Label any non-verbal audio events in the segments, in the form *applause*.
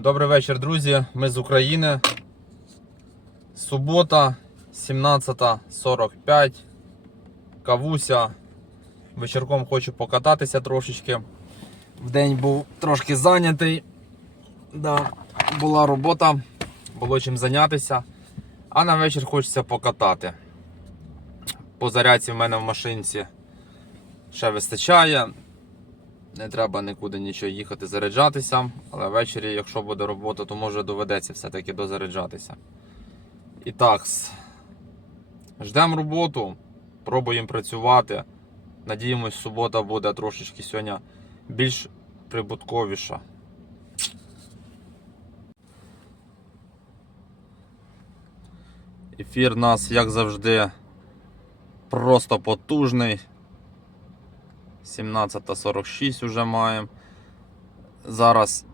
Добрий вечір, друзі. Ми з України. Субота, 17.45. Кавуся. Вечірком хочу покататися трошечки. Вдень був трошки зайнятий. Да, була робота, було чим зайнятися. А на вечір хочеться покатати. По зарядці в мене в машинці ще вистачає. Не треба нікуди нічого їхати заряджатися, але ввечері, якщо буде робота, то може доведеться все-таки дозаряджатися. І так, ждемо роботу, пробуємо працювати. Надіємось, субота буде трошечки сьогодні більш прибутковіша. Ефір нас, як завжди, просто потужний. 17.46 вже маємо. Зараз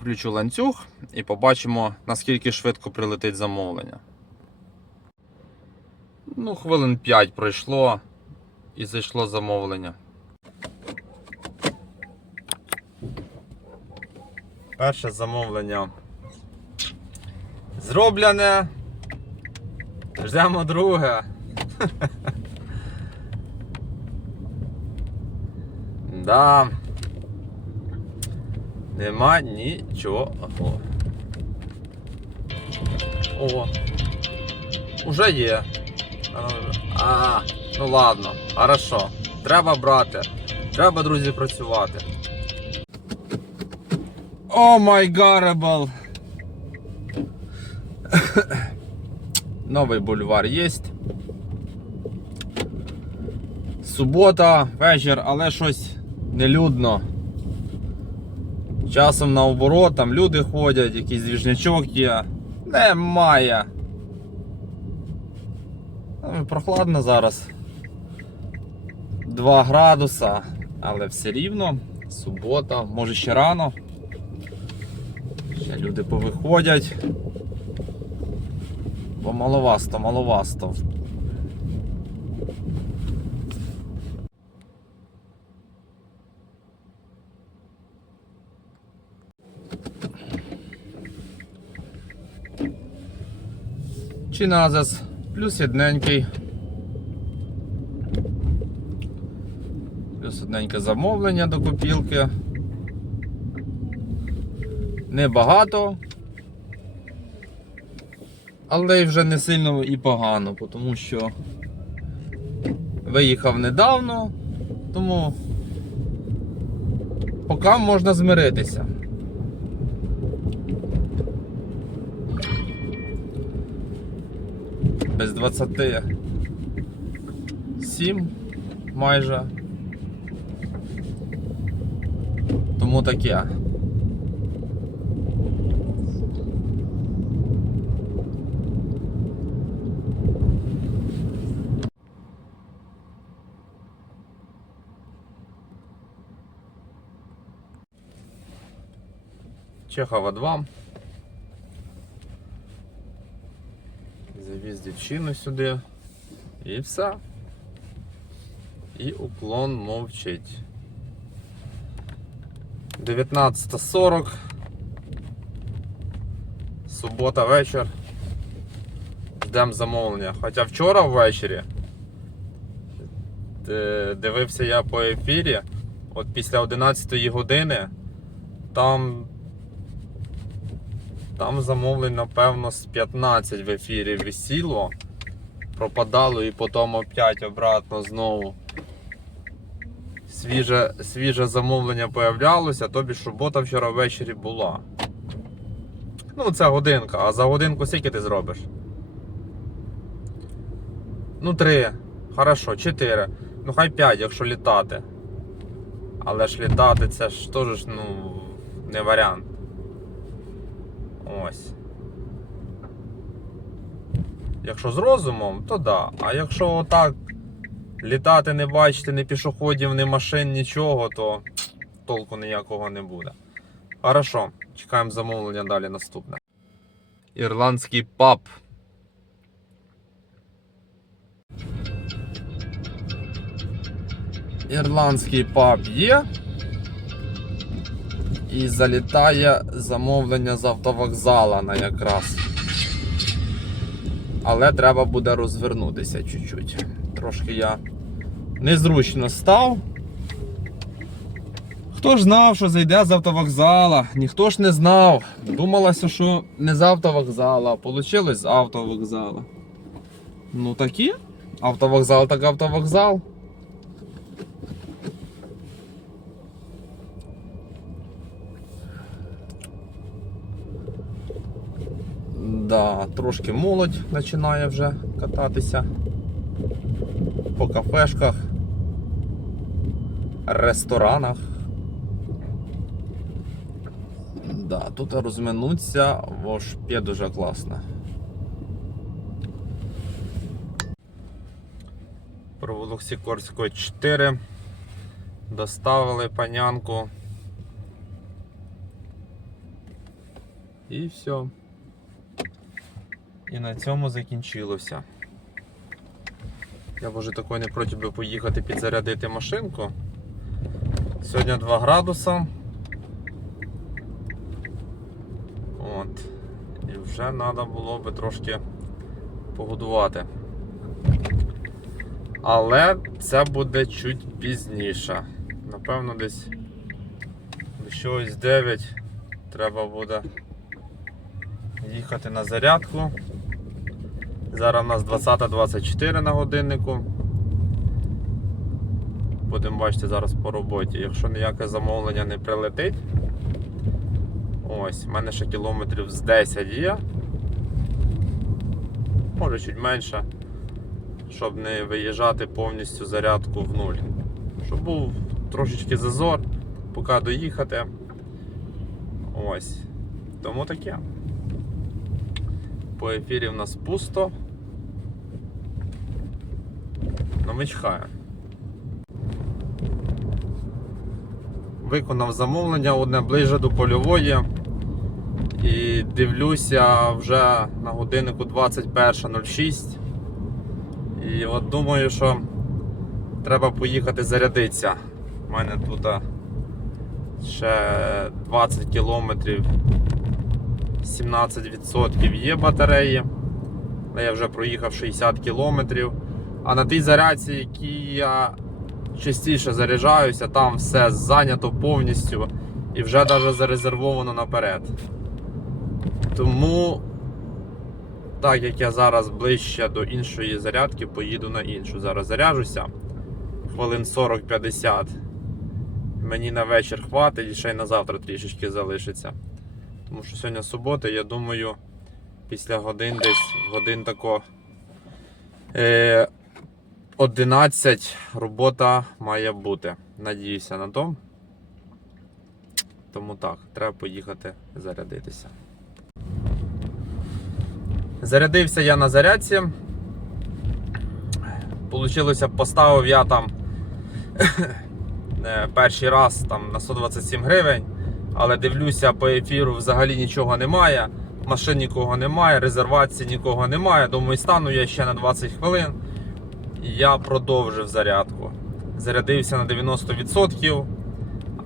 включу ланцюг і побачимо, наскільки швидко прилетить замовлення. Ну, хвилин 5 пройшло і зайшло замовлення. Перше замовлення зроблене. Ждемо друге. *laughs* Да. Нема нічого. О. Уже є. А, ну, ну ладно, хорошо. Треба брати. Треба, друзі, працювати. О май гаребл. *coughs* Новий бульвар є. Субота, вечір, але щось нелюдно. Часом наоборот, там люди ходять, якийсь двіжнячок є. Немає. Ну, Прохладно зараз. 2 градуса, але все рівно. Субота, може ще рано. Ще люди повиходять. Бо маловасто, маловасто. Чиназес, плюс одненький. Плюс одненьке замовлення до копілки. Небагато. Але й вже не сильно і погано, тому що виїхав недавно, тому поки можна змиритися. Без 27 майже. Тому таке. Чехова 2. Дівчину сюди. І все. І уклон мовчить. 19.40. Субота вечір. Ждемо замовлення. Хоча вчора ввечері е, дивився я по ефірі. От після 11 години там там замовлень, напевно, з 15 в ефірі висіло, пропадало і потім опять обратно знову. Свіже, свіже замовлення появлялося, тобі ж робота вчора ввечері була. Ну, це годинка, а за годинку скільки ти зробиш? Ну, три. Хорошо, чотири. Ну хай п'ять, якщо літати. Але ж літати це ж теж ну, не варіант. Ось. Якщо з розумом, то да. А якщо отак літати не бачити ні пішоходів, ні машин, нічого, то толку ніякого не буде. Хорошо, чекаємо замовлення далі наступне. Ірландський паб. Ірландський паб є. І залітає замовлення з автовокзала на якраз. Але треба буде розвернутися чуть-чуть. Трошки я незручно став. Хто ж знав, що зайде з автовокзала? Ніхто ж не знав. Думалося, що не з автовокзала, а вийшло з автовокзала. Ну такі. Автовокзал так автовокзал. Да, трошки молодь починає вже кататися по кафешках, ресторанах. Да, тут розминуться вошпє дуже класно. Провулок Сікорського 4. Доставили панянку. І все. І на цьому закінчилося. Я б уже не проти би поїхати підзарядити машинку. Сьогодні 2 градуса. От. І вже треба було би трошки погодувати. Але це буде чуть пізніше. Напевно, десь щось 9 треба буде їхати на зарядку. Зараз у нас 20.24 на годиннику. Будемо бачити зараз по роботі. Якщо ніяке замовлення не прилетить, ось, в мене ще кілометрів з 10 є. Може чуть менше, щоб не виїжджати повністю зарядку в нуль. Щоб був трошечки зазор, поки доїхати. Ось. Тому таке. По ефірі в нас пусто. Ми. Виконав замовлення одне ближче до польової. І дивлюся вже на годиннику 21.06. І от думаю, що треба поїхати зарядитися. У мене тут ще 20 кілометрів 17% є батареї. Але я вже проїхав 60 кілометрів. А на тій зарядці, якій я частіше заряджаюся, там все зайнято повністю і вже навіть зарезервовано наперед. Тому, так як я зараз ближче до іншої зарядки, поїду на іншу. Зараз заряджуся хвилин 40-50. Мені на вечір хватить і ще й на завтра трішечки залишиться. Тому що сьогодні субота, я думаю, після годин десь годин тако е, 11 робота має бути. Надіюся на то. Тому так, треба поїхати зарядитися. Зарядився я на зарядці. Получилося, поставив я там е, перший раз там, на 127 гривень, але дивлюся по ефіру взагалі нічого немає. Машин нікого немає, резервації нікого немає. Думаю, стану я ще на 20 хвилин. Я продовжив зарядку. Зарядився на 90%,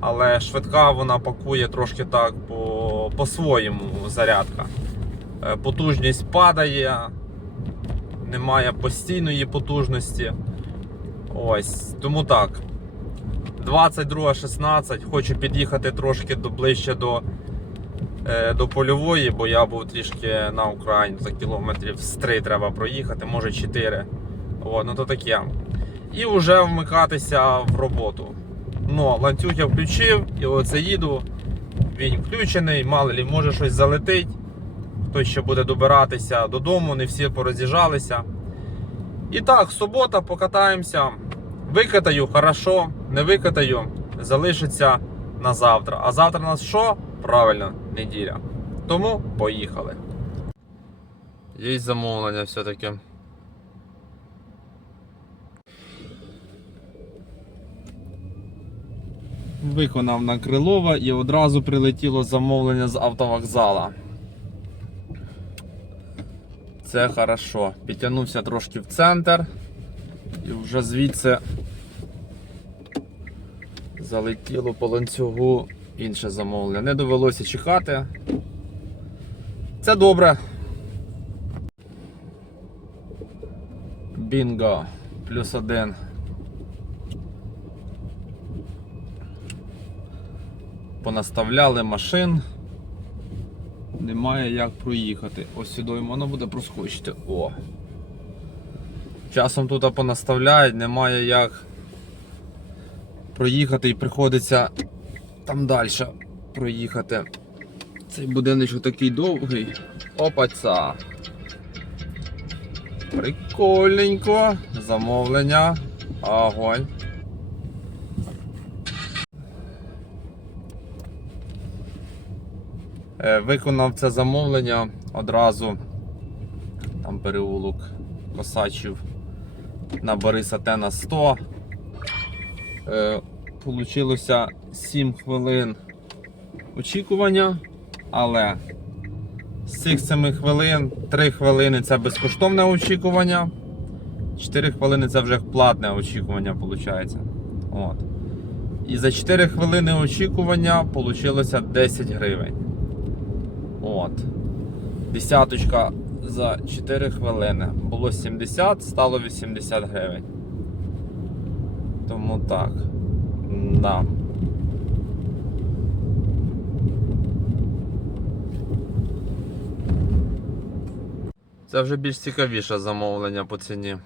але швидка вона пакує трошки так по- по-своєму зарядка. Е, Потужність падає, немає постійної потужності. Ось, тому так. 22.16, хочу під'їхати трошки до, ближче до, е, до польової, бо я був трішки на Україні, за кілометрів з 3 треба проїхати, може 4. О, ну то таке. І вже вмикатися в роботу. Ну, ланцюг я включив, і оце їду. Він включений, мало лі може щось залетить. Хтось ще буде добиратися додому, не всі пороз'їжджалися. І так, субота, покатаємося. Викатаю, хорошо, не викатаю, залишиться на завтра. А завтра у нас що? Правильно, неділя. Тому поїхали. Є замовлення все-таки. Виконав на Крилова і одразу прилетіло замовлення з автовокзала. Це хорошо. Підтягнувся трошки в центр і вже звідси залетіло по ланцюгу інше замовлення. Не довелося чекати. Це добре. Бінго. Плюс один. Понаставляли машин. Немає як проїхати. Ось сюди воно буде проскочити. О. Часом тут понаставляють, немає як проїхати і приходиться там далі проїхати. Цей будиночок такий довгий. Опаця. Прикольненько. Замовлення. Огонь. Е, Виконав це замовлення одразу. Там переулок Косачів на Бориса Тена 100. Е, Получилося 7 хвилин очікування, але з цих 7 хвилин 3 хвилини це безкоштовне очікування, 4 хвилини це вже платне очікування, виходить. От. І за 4 хвилини очікування вийшло 10 гривень. От. Десяточка за 4 хвилини. Було 70, стало 80 гривень. Тому так. Да. Це вже більш цікавіше замовлення по ціні.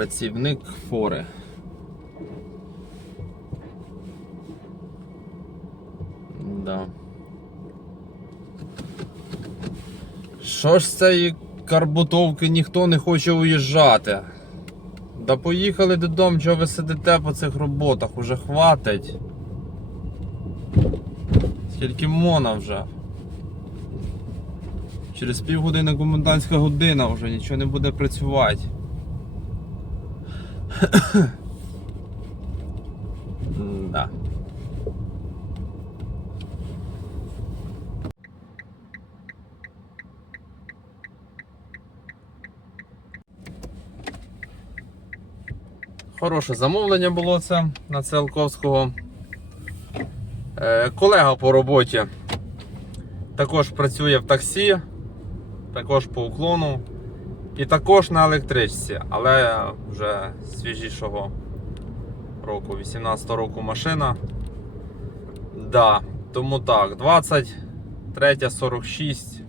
Працівник фори. Да. Що ж з цієї карбутовки ніхто не хоче уїжджати? Да поїхали додому, чого ви сидите по цих роботах, уже хватить. Скільки мона вже. Через півгодини комендантська година вже нічого не буде працювати. Да. Хороше замовлення було це на Циолковського. Е, колега по роботі також працює в таксі, також по уклону і також на електричці, але вже свіжішого року, 18 року машина. Да, тому так, 23.46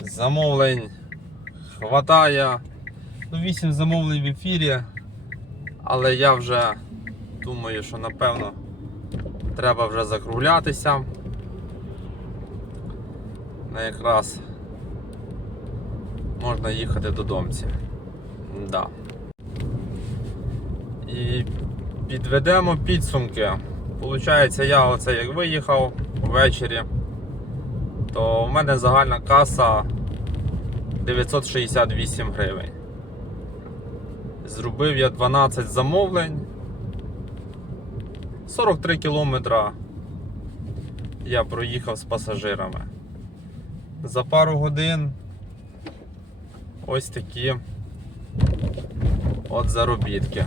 замовлень хватає. Ну, 8 замовлень в ефірі. Але я вже думаю, що напевно треба вже закруглятися. На якраз можна їхати додомці. Да. І підведемо підсумки. Получається, я оце як виїхав ввечері, то в мене загальна каса 968 гривень. Зробив я 12 замовлень. 43 кілометра я проїхав з пасажирами. За пару годин ось такі от заробітки.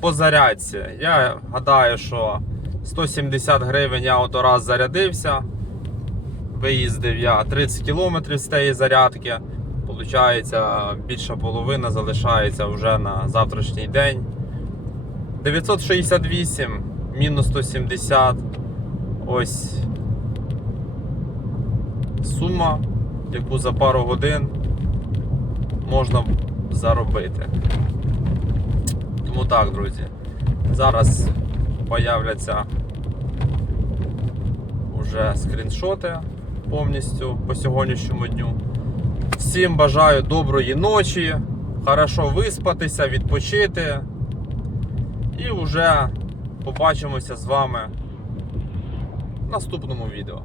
По зарядці. Я гадаю, що 170 гривень я от раз зарядився. Виїздив я 30 кілометрів з тієї зарядки. Получається, більша половина залишається вже на завтрашній день. 968 мінус 170. Ось сума, яку за пару годин можна заробити. Тому так, друзі. Зараз появляться вже скріншоти повністю по сьогоднішньому дню. Всім бажаю доброї ночі, хорошо виспатися, відпочити. І вже побачимося з вами в наступному відео.